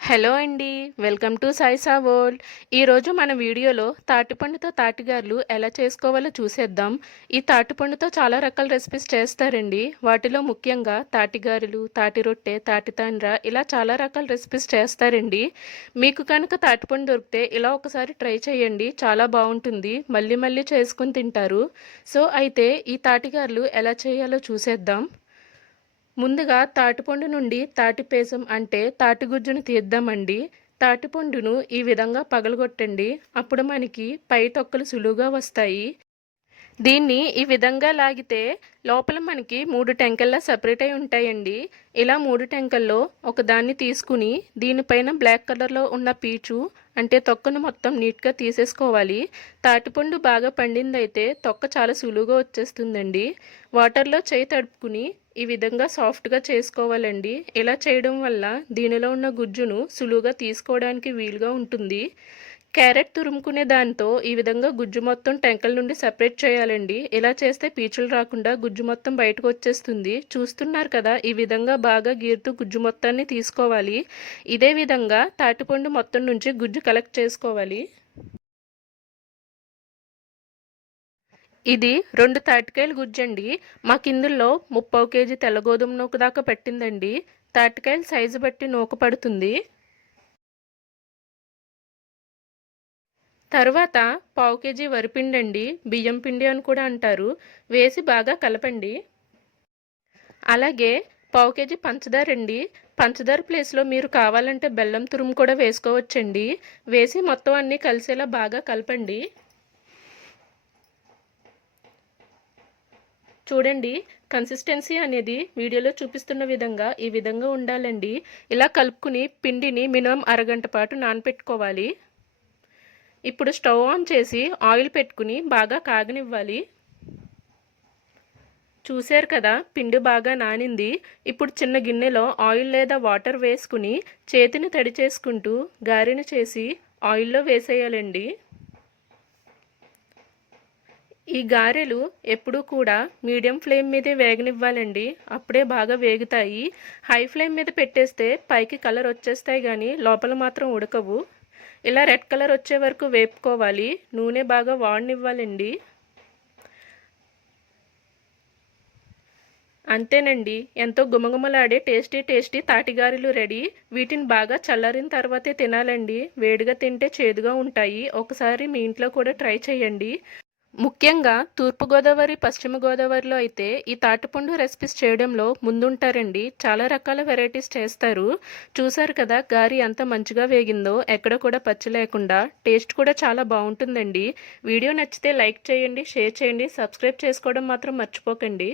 Hello అండి welcome to సాయిసా world. ఈరోజు మన వీడియోలో తాటిపండుతో తాటిగారులు ఎలా చేసుకోవాలో చూసేద్దాం. ఈ తాటిపండుతో చాలా రకాల రెసిపీస్ చేస్తారండి. వాటిలో ముఖ్యంగా తాటిగారులు తాటి రొట్టె తాటి తాండ్ర ఇలా చాలా రకాల రెసిపీస్ చేస్తారండి. మీకు కనుక తాటిపండు దొరికితే ఇలా ఒకసారి ట్రై చేయండి. చాలా బాగుంటుంది. మళ్ళీ మళ్ళీ చేసుకుని తింటారు. సో అయితే ఈ తాటిగారులు ఎలా చేయాలో చూసేద్దాం. ముందుగా తాటిపండు నుండి తాటిపేసం అంటే తాటిగుజ్జును తీద్దామండి. తాటిపండును ఈ విధంగా పగలగొట్టండి. అప్పుడు మనకి పై తొక్కలు సులువుగా వస్తాయి. దీన్ని ఈ విధంగా లాగితే లోపల మనకి మూడు టెంకల్లా సపరేట్ అయి ఉంటాయండి. ఇలా మూడు టెంకల్లో ఒకదాన్ని తీసుకుని దీనిపైన బ్లాక్ కలర్లో ఉన్న పీచు అంటే తొక్కను మొత్తం నీట్గా తీసేసుకోవాలి. తాటిపండు బాగా పండిందైతే తొక్క చాలా సులువుగా వచ్చేస్తుందండి. వాటర్లో చేయి తడుపుకుని ఈ విధంగా సాఫ్ట్గా చేసుకోవాలండి. ఇలా చేయడం వల్ల దీనిలో ఉన్న గుజ్జును సులువుగా తీసుకోవడానికి వీలుగా ఉంటుంది. క్యారెట్ తురుముకునే దాంతో ఈ విధంగా గుజ్జు మొత్తం టెంకల నుండి సెపరేట్ చేయాలండి. ఇలా చేస్తే పీచులు రాకుండా గుజ్జు మొత్తం బయటకు వచ్చేస్తుంది. చూస్తున్నారు కదా ఈ విధంగా బాగా గీరుతూ గుజ్జు మొత్తాన్ని తీసుకోవాలి. ఇదే విధంగా తాటిపండు మొత్తం నుంచి గుజ్జు కలెక్ట్ చేసుకోవాలి. ఇది రెండు తాటికాయలు గుజ్జండి. మాకు ఇందులో ముప్పై కేజీ తెల్ల గోధుమ నూక దాకా పెట్టిందండి. తాటికాయలు సైజు బట్టి నూక పడుతుంది. తర్వాత పావు కేజీ వరిపిండి అండి బియ్యం పిండి అని కూడా అంటారు. వేసి బాగా కలపండి. అలాగే పావు కేజీ పంచదార అండి. పంచదార ప్లేస్లో మీరు కావాలంటే బెల్లం తురుము కూడా వేసుకోవచ్చండి. వేసి మొత్తం అన్నీ కలిసేలా బాగా కలపండి. చూడండి కన్సిస్టెన్సీ అనేది వీడియోలో చూపిస్తున్న విధంగా ఈ విధంగా ఉండాలండి. ఇలా కలుపుకుని పిండిని మినిమం అరగంట పాటు నానపెట్టుకోవాలి. ఇప్పుడు స్టవ్ ఆన్ చేసి ఆయిల్ పెట్టుకుని బాగా కాగనివ్వాలి. చూశారు కదా పిండి బాగా నానింది. ఇప్పుడు చిన్న గిన్నెలో ఆయిల్ లేదా వాటర్ వేసుకుని చేతిని తడి చేసుకుంటూ గారెను చేసి ఆయిల్లో వేసేయాలండి. ఈ గారెలు ఎప్పుడూ కూడా మీడియం ఫ్లేమ్ మీదే వేగనివ్వాలండి. అప్పుడే బాగా వేగుతాయి. హై ఫ్లేమ్ మీద పెట్టేస్తే పైకి కలర్ వచ్చేస్తాయి కానీ లోపల మాత్రం ఉడకవు. ఇలా రెడ్ కలర్ వచ్చే వరకు వేపుకోవాలి. నూనె బాగా వాడనివ్వాలండి. అంతేనండి. ఎంతో గుమగుమలాడే టేస్టీ టేస్టీ తాటిగారెలు రెడీ. వీటిని బాగా చల్లారిన తర్వాతే తినాలండి. వేడిగా తింటే చేదుగా ఉంటాయి. ఒకసారి మీ ఇంట్లో కూడా ట్రై చేయండి. ముఖ్యంగా తూర్పుగోదావరి పశ్చిమ గోదావరిలో అయితే ఈ తాటిపండు రెసిపీస్ చేయడంలో ముందుంటారండి. చాలా రకాల వెరైటీస్ చేస్తారు. చూసారు కదా గారి ఎంత మంచిగా వేగిందో ఎక్కడ కూడా పచ్చి లేకుండా. టేస్ట్ కూడా చాలా బాగుంటుందండి. వీడియో నచ్చితే లైక్ చేయండి షేర్ చేయండి సబ్స్క్రైబ్ చేసుకోవడం మాత్రం మర్చిపోకండి.